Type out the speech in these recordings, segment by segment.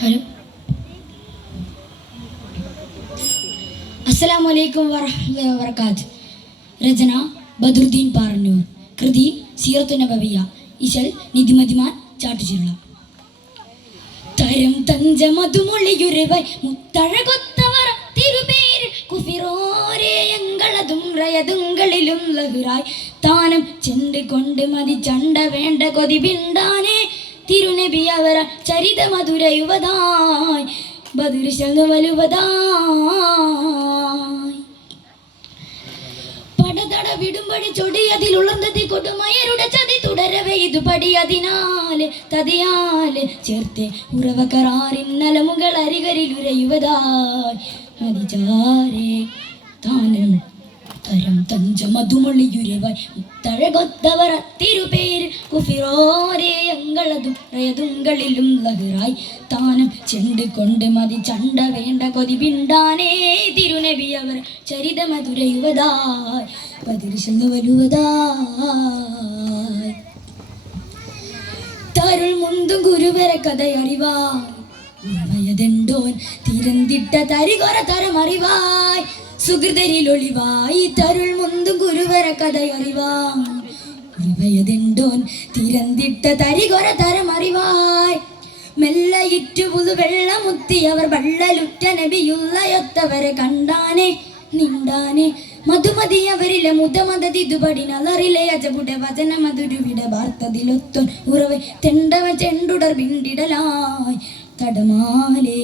Hello, അസ്സലാമു അലൈക്കും വറഹ്മത്തുള്ളാഹി വബറകാതുഹു. രചന ബദറുദ്ദീൻ പാറന്നൂർ. കൃതി സീറത്തു നബവിയ. ഇശൽ നിധിമതിമാൻ ചാട്ടുചിരുള. തരം തഞ്ച മധുമൊളിയുരുവൈ മുത്തഴകൊത്തവർ തിരുപേര് കുഫിറോരേ എങ്കളതും റയതുങ്കളിലും ലഹുറായി താനം ചെണ്ട് കൊണ്ട് മതി ചണ്ട വേണ്ട കൊതി പിണ്ടാനേ തിരുനബി അവര ചരിത മധുരയുവതായി ബദുരിശൽ വലുവതായി പടതട വിടുമ്പടി ചൊടിയതിൽ ഉളന്തതി കൊടുമയരുടെ ചതി തുടരവേ ഇത് പടിയതിനാല് തതിയാല് ചേർത്തെ ഉറവ കറാറിൻ നലമുകൾ അരികരിലുരയുവതായി മതിചാരേ താനം തരം തഞ്ച മധുമൊളിയുരവായി മുത്തഴകൊത്തവർ തിരുപേര് കുഫിറോരേ എങ്കളതും റയതുങ്കളിലും ലഹറായി താനം ചെണ്ട് കൊണ്ട് മതി ചണ്ട വേണ്ട കൊതി പിണ്ടാനേ തിരുനബി അവർ ചരിത മധുരയുവതായി പതിരിശൽ വലുവതായി തരുൾ മുന്തും ഗുരുവര കഥയറിവായതെണ്ടോൻ തിരന്തിട്ട തരികൊര തരമറിവായി സുഹൃതരിലൊളിവായി തരുൾ മുന്തും ഗുരുവര കഥയറിവായതെണ്ടോൻ തിരന്തിട്ട തരികൊര തരമറിവായി മെല്ലയിട്ടു പുതു വെള്ളമുത്തിയവർ വള്ളലുറ്റ നബിയുള്ളയൊത്തവരെ കണ്ടാനെ നിണ്ടാനെ മധുമതിയവരിലെ മുതമതിതുപടിനറിലെ അജപുട വചന മധുരുവിട വാർത്തതിലൊത്തോൻ ഉറവെ തെണ്ടവ ചെണ്ടുടർ പിണ്ടിടലായി തടമാലേ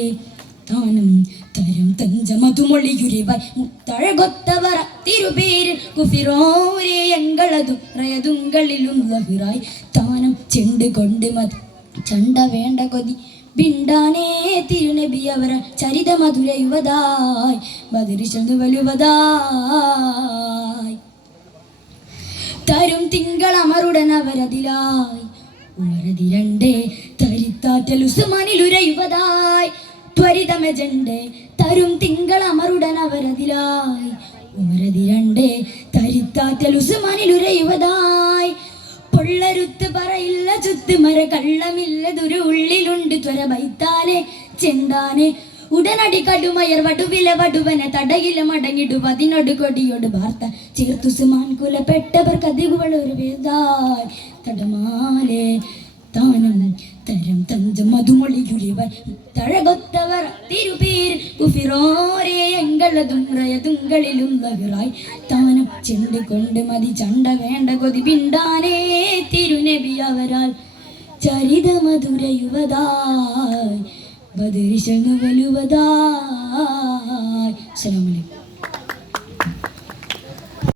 താനം തരം തഞ്ച മധുമൊളിയുരിവായി മുത്തഴകൊത്തവർ തിരുപേര് കുഫിറോരേ എങ്കളതും റയതുങ്കളിലും ലഹുറായി താനം ചെണ്ട് കൊണ്ട് മതി ചണ്ട വേണ്ട കൊതി ബിണ്ടാനേ തിരുനബി അവര ചരിത മധുരയുവതായി ബദരിശൽ വലുവതായി തരും തിങ്കളമറുടൻ അവരതിലായി ഉമരതിരണ്ടേ തരിത്താറ്റൽ ഉസ്മാനിലുരയുവതായി ത്വരിതമജണ്ടേ തരും തിങ്കളമറുടൻ അവരതിലായി ഉമരതിരണ്ടേ തരിത്താറ്റൽ ഉസ്മാനിലുരയുവതായി പൊള്ളരുത്ത് പറയില്ല ചുത്തുമര കള്ളമില്ലതൊരു ഉള്ളിലുണ്ട് ത്വര ബൈത്താനെ ചെന്താനെ ഉടനടി കടുമയർ വടുവില വടുവനെ തടയില മടങ്ങിടുവതിനോട് കൊടിയോട് വാർത്ത ചേർത്തു സുമാൻ കുലപ്പെട്ടവർ കതികുവളൊരു വേദായി തടമാലേ താനം തരം തഞ്ച മധുമൊളിയുരിവായി തഴകൊത്തവർ തിരുപേര് കുഫിറോരേ എങ്കളതും റയതുങ്കളിലും ലഹറായി താനം ചെണ്ട് കൊണ്ട് മതി ചണ്ട വേണ്ട കൊതി പിണ്ടാനേ തിരുനബി അവരാൽ ചരിത മധുരയുവതായി ബദരിശൽ വലുവതായി.